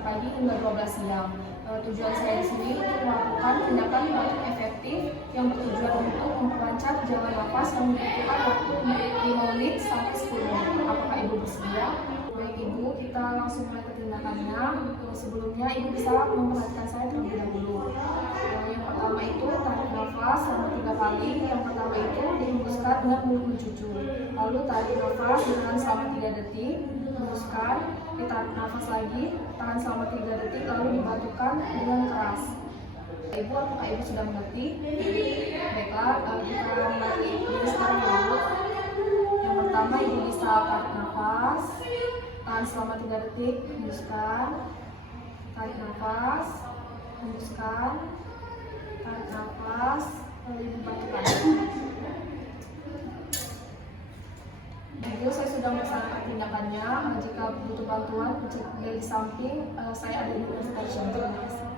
pagi hingga 12 siang. Tujuan saya di sini untuk melakukan tindakan yang efektif yang bertujuan untuk memperlancar jalan nafas yang membutuhkan waktu 5 menit sampai 10 menit. Apakah Ibu bersedia? Baik Ibu, kita langsung mulai ke tindakannya. Sebelumnya Ibu bisa memperhatikan saya terlebih dahulu. Yang pertama itu tarik nafas selama 3 kali. Yang pertama itu dihembuskan dengan mulut mencucu. Lalu tarik nafas dengan selama 3 detik. Hembuskan, ditarik nafas lagi, tahan selama 3 detik, lalu dibatukkan dengan keras. Ibu, apakah Ibu sudah mengerti? Baiklah, kita mulai dulu sekarang dulu. Yang pertama Ibu bisa tarik nafas, tahan selama 3 detik, hembuskan, tarik nafas, hembuskan, tarik nafas, lalu dibatukkan. Ibu, saya sudah melaksanakan tindakannya. Jika butuh bantuan dari samping, saya ada di Universitas Terima kasih.